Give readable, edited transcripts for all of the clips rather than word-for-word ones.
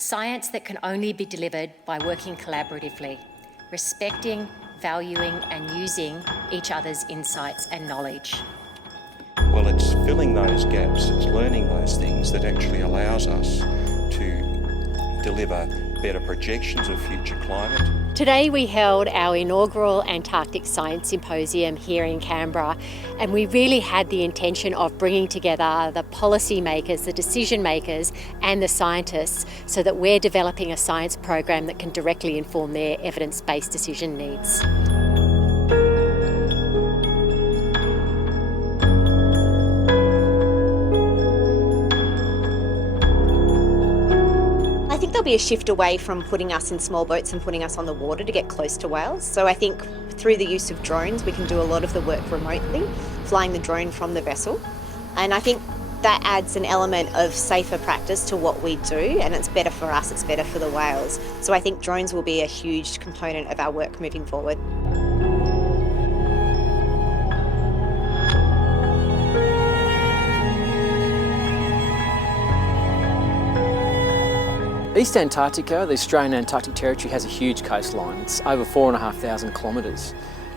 Science that can only be delivered by working collaboratively, respecting, valuing and using each other's insights and knowledge. Well, it's filling those gaps, it's learning those things that actually allows us to deliver better projections of future climate. Today we held our inaugural Antarctic Science Symposium here in Canberra, and we really had the intention of bringing together the policy makers, the decision makers and the scientists so that we're developing a science program that can directly inform their evidence-based decision needs. I think there'll be a shift away from putting us in small boats and putting us on the water to get close to whales. So I think through the use of drones, we can do a lot of the work remotely, flying the drone from the vessel. And I think that adds an element of safer practice to what we do, and it's better for us, it's better for the whales. So I think drones will be a huge component of our work moving forward. East Antarctica, the Australian Antarctic Territory, has a huge coastline. It's over 4,500 kilometres.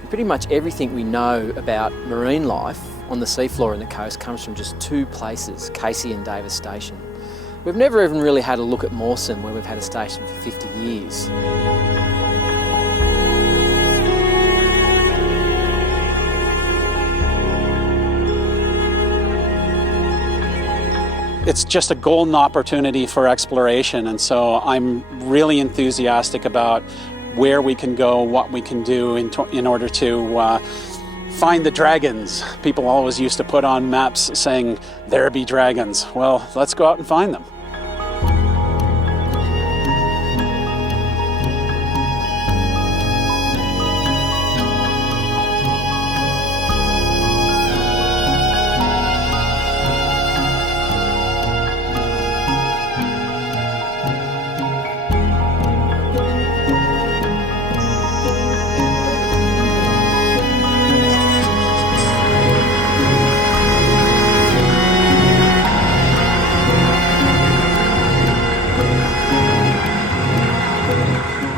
Pretty much everything we know about marine life on the seafloor and the coast comes from just two places, Casey and Davis Station. We've never even really had a look at Mawson, where we've had a station for 50 years. It's just a golden opportunity for exploration, and so I'm really enthusiastic about where we can go, what we can do in order to find the dragons. People always used to put on maps saying, "There be dragons." Well, let's go out and find them.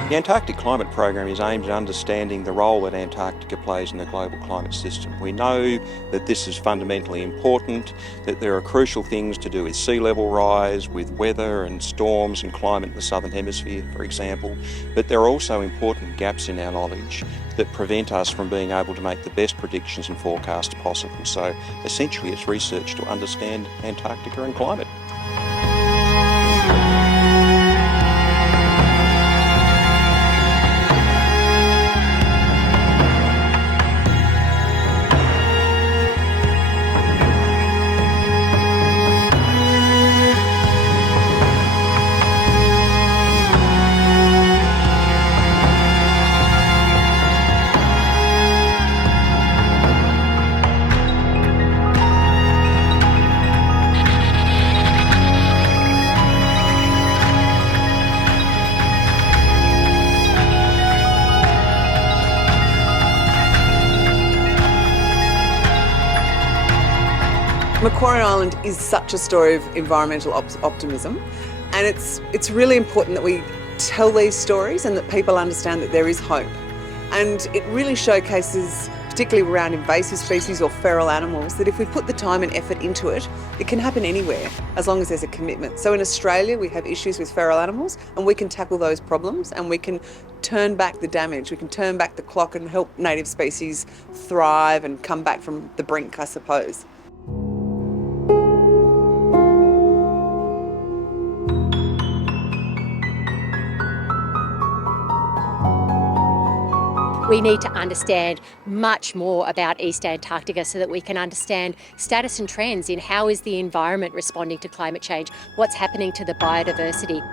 The Antarctic Climate Program is aimed at understanding the role that Antarctica plays in the global climate system. We know that this is fundamentally important, that there are crucial things to do with sea level rise, with weather and storms and climate in the southern hemisphere, for example, but there are also important gaps in our knowledge that prevent us from being able to make the best predictions and forecasts possible. So essentially it's research to understand Antarctica and climate. Macquarie Island is such a story of environmental optimism, and it's really important that we tell these stories and that people understand that there is hope. And it really showcases, particularly around invasive species or feral animals, that if we put the time and effort into it, it can happen anywhere as long as there's a commitment. So in Australia we have issues with feral animals, and we can tackle those problems and we can turn back the damage, we can turn back the clock and help native species thrive and come back from the brink, I suppose. We need to understand much more about East Antarctica so that we can understand status and trends in how is the environment responding to climate change, what's happening to the biodiversity.